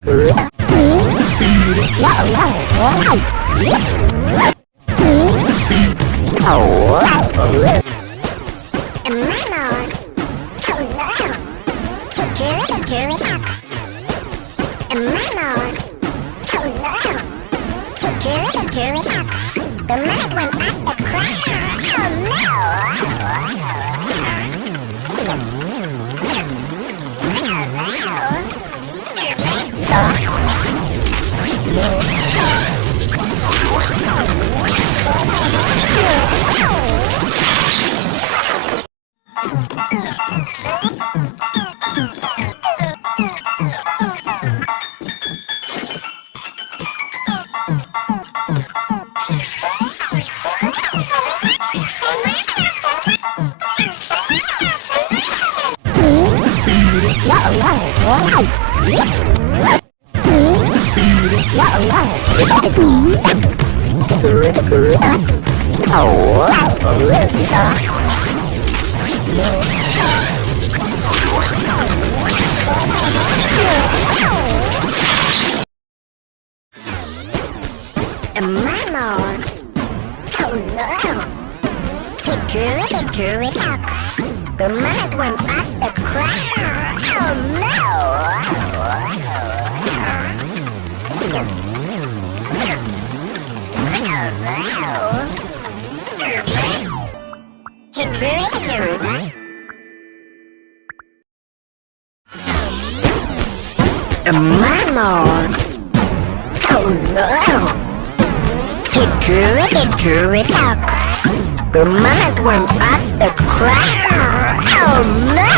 A mammoth. Oh no! Hickory dock. The mammoth went up a cracker. Oh no! Hickory dock. A mammoth. Oh no! Hickory dock. The mammoth went up a cracker. Oh no!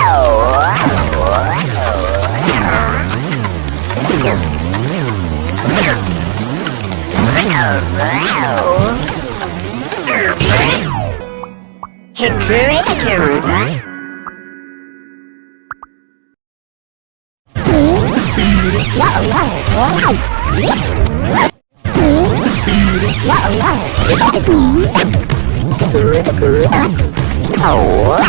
Hickory dock. Oh,